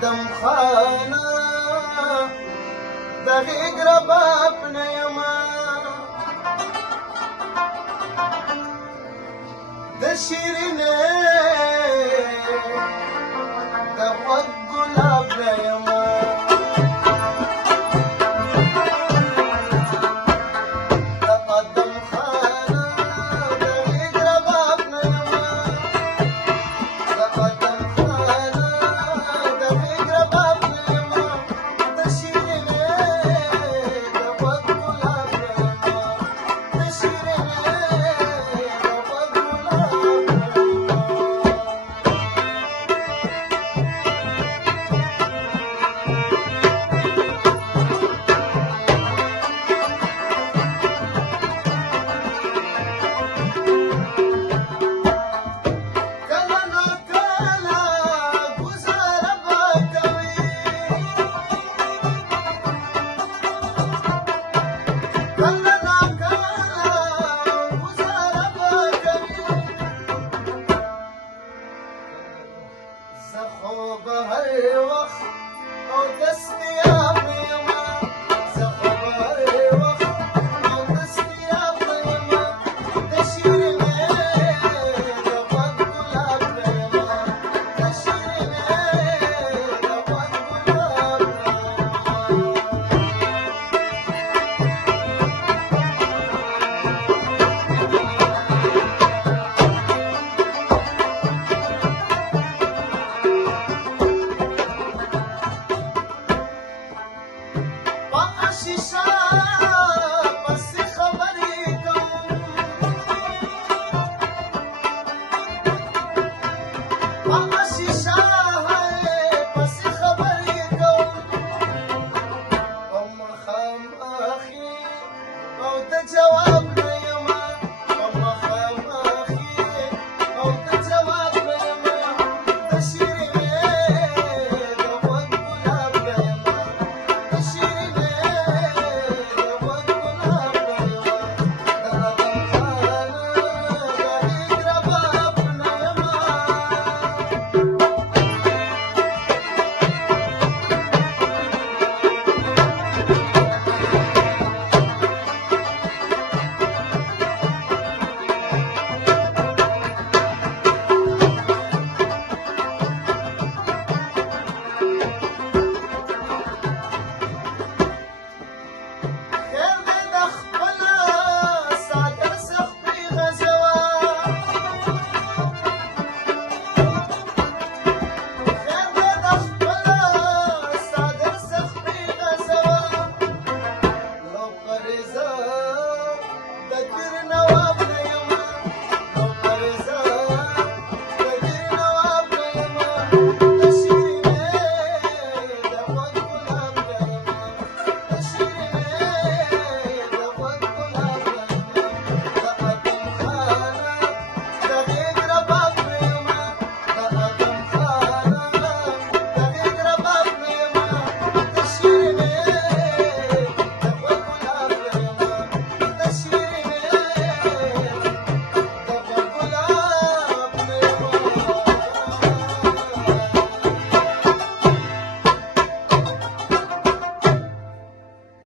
قدم خانه د غېږ رباب نه یمه د شیرینې د غوږ ګلاب نه یمه د قدم خانه د غېږ رباب نه یمه د قدم خانه د غېږ رباب نه یمه د شیرینې د غوږ ګلاب نه یمه د شیرینې د غوږ ګلاب نه کله ناکله ګوزاره به کوي کله ناکله ګوزاره به کوي زه خو به هر وخت او دستیاب یمه زه خو به هر وخت او دستیاب یمه د شیرینې د غوږ ګلاب نه یمه د شیرینې د غوږ ګلاب نه په شیشه پسې خبرې کوم په شیشه